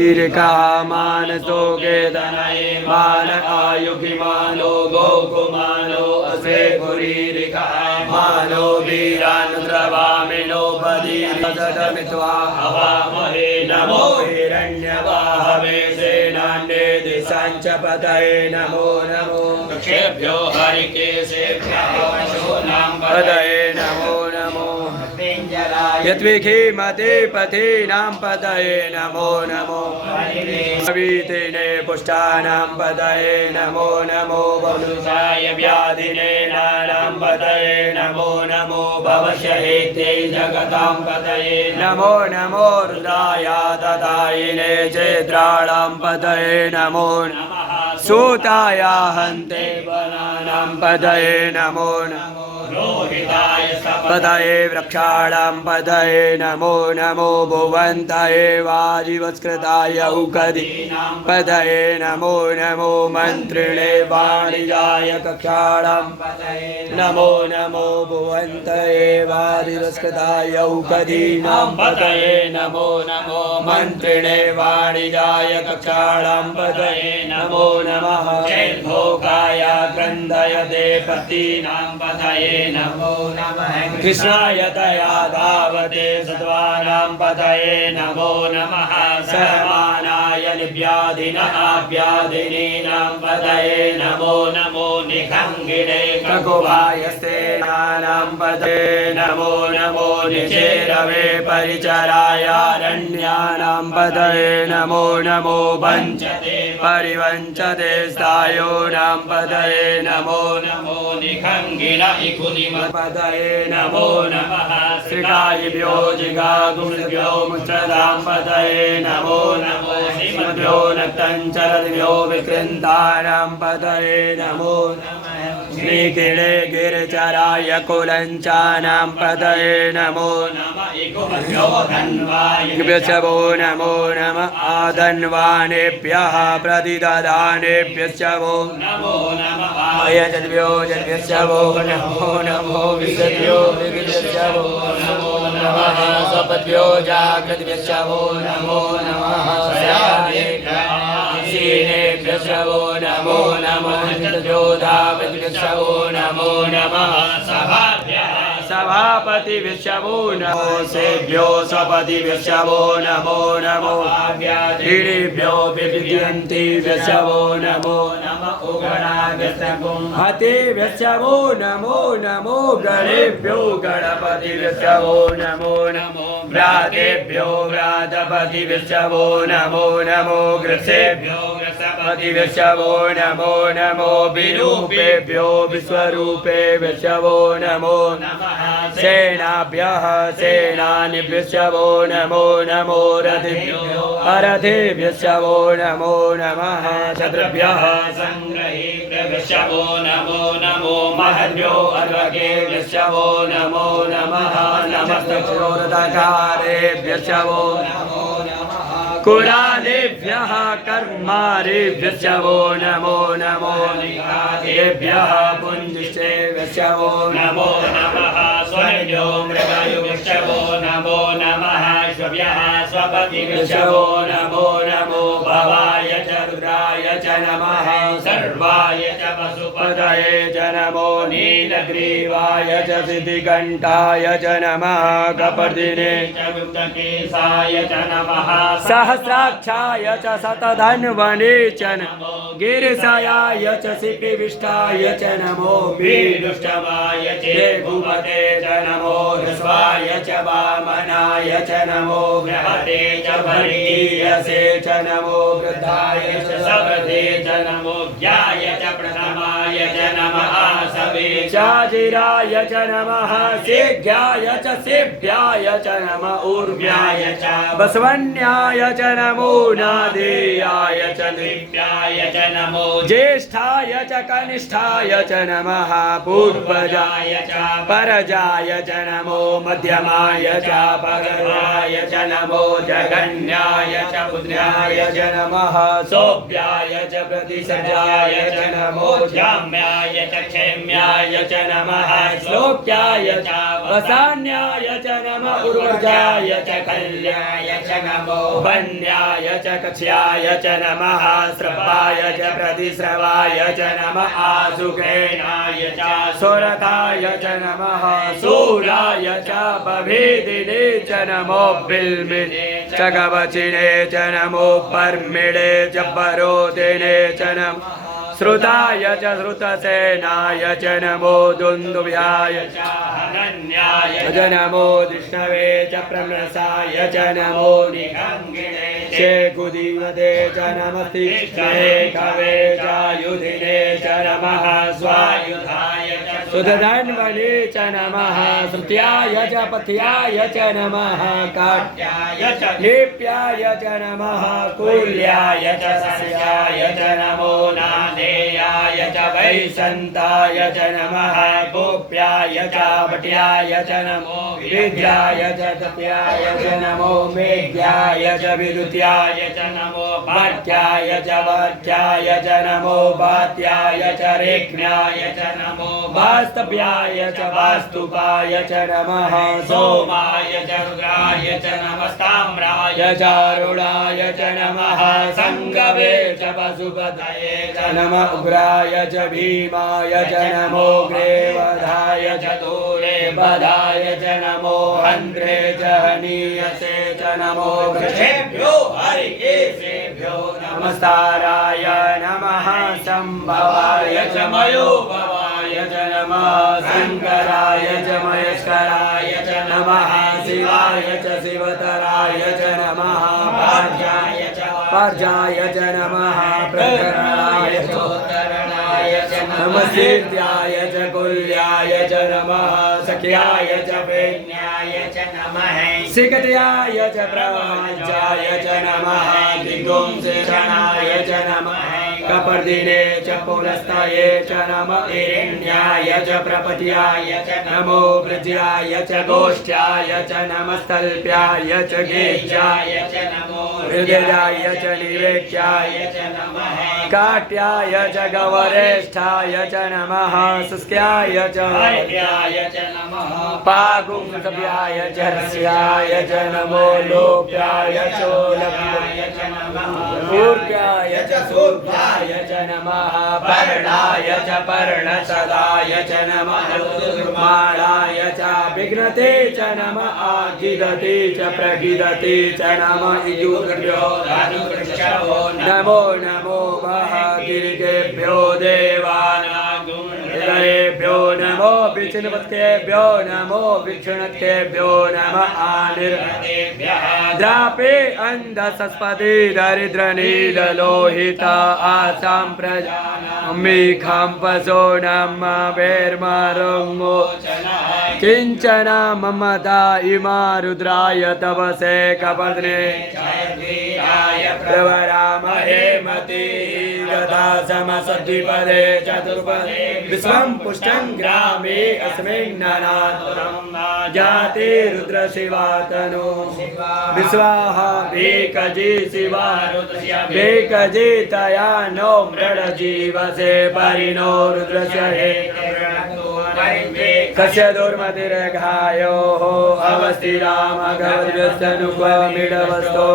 ीरिका मानसो के तनये मान आयुखि मानो गोकुमानो असे पुरीरिका मानो वीरानुद्रवामिनो पदीरसदमित्वा हवामहे नमो हिरण्यवाहवे सेनान्ये दिशाञ्च पतये नमो नमो दक्षेभ्यो हरिकेशेभ्यो पशूनां पतये नमो नमो यद्विखीमते पथीनां पतये नमो नमो वीतिने पुष्टानां पतये नमो नमो बहुषाय व्याधिने नानां पतये नमो नमो भवशहेत्यै जगतां पतये नमो नमो रुद्राय तथायिने चेद्राणां पतये नमो नमः सूताय हन्ते वनानां पतये नमो नमो रोहिताय पतये वृक्षाणां पतये नमो नमो भुवन्ताय वाजिवस्कृताय उकदीनां पतये नमो नमो मन्त्रिणे वाणिजाय कक्षाणां पतये नमो नमो भुवन्ताय वाजिवस्कृताय उकदीनां पतये नमो नमो मन्त्रिणे वाणिजाय कक्षाणां पतये नमो नमः चेद्भोगाय क्रन्दयते पतीनां पतये नमो नमः कृष्णाय तया धावते सत्त्वानां पतये नमो नमः सहमानाय निव्याधिनः व्याधिनीनां पतये नमो नमो निखङ्गिणे ककुभाय सेनानां पतये नमो नमो निचेरवे परिचराय अरण्यानां पतये नमो नमो वञ्चते परिवञ्चते स्थायोनां पतये नमो नमो निखङ्गिण पतये नमो नमः श्रीकायिभ्यो जिगागुंभ्यो मुच्चदां पतये नमो नमो श्रीमद्भ्यो नक्तञ्चरद्भ्यो विकृन्तानां पतये नमो नमः श्रीकिणे गिरिचराय कुलञ्चानां पतये नमो नमः इकुभ्यो धन्वायिभ्यो नमो नमः आधन्वानेभ्यः प्रतिददानेभ्यश्च वो नमो नमः आयजद्भ्यो जद्भ्यश्च वो नमो नमो विसद्भ्यो विगतश्च वो नमो नमः स्वपद्भ्यो जागृद्भ्यश्च वो नमो नमः सीनेभ्यश्च वो नमो नमः चित्तभ्यो धावद्भ्यश्च वो नमो नमः सभाभ्यः सभापतिभ्यश्च वो नमो सेभ्यो स्वपतिभ्यश्च वो नमो नमो गिरिभ्यो विविध्यन्तिभ्यश्च वो नमो नमः उगणाभ्यश्च हतेभ्यश्च वो नमो नमो गणेभ्यो गणपतिभ्यश्च वो नमो नमो व्रातेभ्यो व्रातपतिभ्यश्च वो नमो नमो ग्रसेभ्यो ग्रसपतिभ्यश्च वो नमो नमो विरूपेभ्यो विश्वरूपेभ्यश्च वो नमो नमः सेनाभ्यः सेनानिभ्यश्च वो नमो नमो रथेभ्यो अरथेभ्यश्च वो नमो नमः शत्रुभ्यः संग्रहेभ्यश्च वो नमो नमो महद्भ्यो अर्वकेभ्यश्च वो नमो नमः नमस्तक्षोरतकारेभ्यश्च वो नमो नमः कुलालेभ्यः कर्मारेभ्यश्च वो नमो नमो निघातेभ्यः पुञ्जिष्ठेभ्यश्च वो नमो नमः स्वनेभ्यो मृगायुभ्यश्च वो नमो नमः स्वभ्यः स्वपतिभ्यश्च वो नमो नमो भवाय च रुद्राय च नमः सर्वाय च पशुपतये च नमो नीलग्रीवाय च सिद्धिकण्ठाय च नमः कपर्दिने च गुप्तकेशाय च नमः सहस्राक्षाय च शतधन्वने च नमो गिरिशयाय च शिपिविष्टाय च नमो पीडुष्टमाय च भूपते च नमो ह्रस्वाय च वामनाय च नमो बृहते च भरीयसे च नमो वृद्धाय च सवधे च नमो ज्ञाय च प्रथमाय च नमः सवे चाजिराय च नमः सेघ्याय च सेभ्याय च नमः ऊर्व्याय च बसवन्याय च नमो नादेयाय च दिव्याय च नमो ज्येष्ठाय च कनिष्ठाय च नमः पूर्वजाय च परजाय च नमो मध्यमाय च पगराय च नमो जगन्याय च पुत्र्याय च नमः सोभ्याय च प्रतिसजाय च नमो जाम्याय वीर्याय च क्षेम्याय च नमः श्लोक्याय च वसान्याय च नमः उर्वजाय च कल्याय च नमो वन्याय च कक्ष्याय च नमः स्रवाय च प्रतिस्रवाय च नमः आसुकेनाय च सुरथाय च नमः सूराय च बभेदिने च नमो बिल्मिने च कवचिने च नमो पर्मिणे च परोदिने च नमः श्रुताय च श्रुतसेनाय च नमो दुन्दुभ्याय च हनन्याय च नमो विष्णवे च प्रमसाय च नमो निगङ्गिणे च कुदीमते च नमस्तिष्ठे कवे च युधिने च नमः स्वायुधाय च सुधन्वने च नमः श्रुत्याय च पथ्याय च नमः काट्याय च लेप्याय च नमः कुल्याय च सस्याय च नमो नादेयाय च वैशन्ताय च नमः गोप्याय च भट्याय च नमो विद्याय च तप्याय च नमो मेघ्याय च विद्युत्याय च नमो भाट्याय च वाक्याय च नमो वात्याय च रेक्म्याय च नमो वास्तव्याय च वास्तुपाय च नमः सोमाय च रुद्राय च नमस्ताम्राय च अरुणाय च नमः संगवे च पशुपतये च नमः उग्राय च भीमाय च नमो ग्रेवधाय च दूरे बधाय च नमो हन्त्रे च हनीयसे च नमो वृषेभ्यो हरिकेशेभ्यो नमस्ताराय नमः संभवाय च मयोभवाय च नमः शङ्कराय च महेश्वराय च नमः शिवाय च शिवतराय च नमः पार्जाय च नमः प्रकरणाय चोत्तरणाय च नमस्तेत्याय च कुल्याय च नमः सख्याय च प्रेण्याय च नमः सिकत्याय च प्रवाञ्चाय च नमः दिगुंसेचनाय च नमः कपर्दिने च पुरस्ताये च नमः हिरण्याय च प्रपत्याय च नमो व्रज्याय च गोष्ठ्याय च नमस्तल्प्याय च गेज्याय च नमो हृदयाय च निवेक्याय च नमः काट्याय च गवरेष्ठाय च नमः शुष्क्याय च हर्याय च नमः पागुंसभ्याय च रस्याय च नमो लोप्याय च लोप्याय च नमः ऊर्ध्याय च सूर्ध्याय च नमः पर्णाय च पर्णसदाय च नमः मालाय च विघ्नते च नमः आगिदते च प्रगिदते च नमः इजुर्भ्यो धनुर्वृक्षो नमो नमो गिरिकेभ्यो देवानागुणेभ्यो नमो विष्णुपत्केभ्यो नमो विष्णुकेभ्यो नमः आनिर्देभ्यः द्रापे अन्धसस्पति दरिद्रनीललोहिता आसां प्रजानां पशो नमः वैर्मरुङ्गो किञ्चन ममता इमा रुद्राय तपसे कपर्दने प्रवरामहे मति यथा समसद्विपदे चतुर्पदे विश्वं पुष्टं ग्रामे अस्मिन्ननातुरं जाति रुद्रशिवातनो विश्वाहा भेकजी शिवा भेकजी तया नो मृडजीवसे परिणो रुद्रस्य हे कस्य दुर्मतिर्घायो अवस्थिरामघवद्व्यस्तनुक्वमिडवस्तो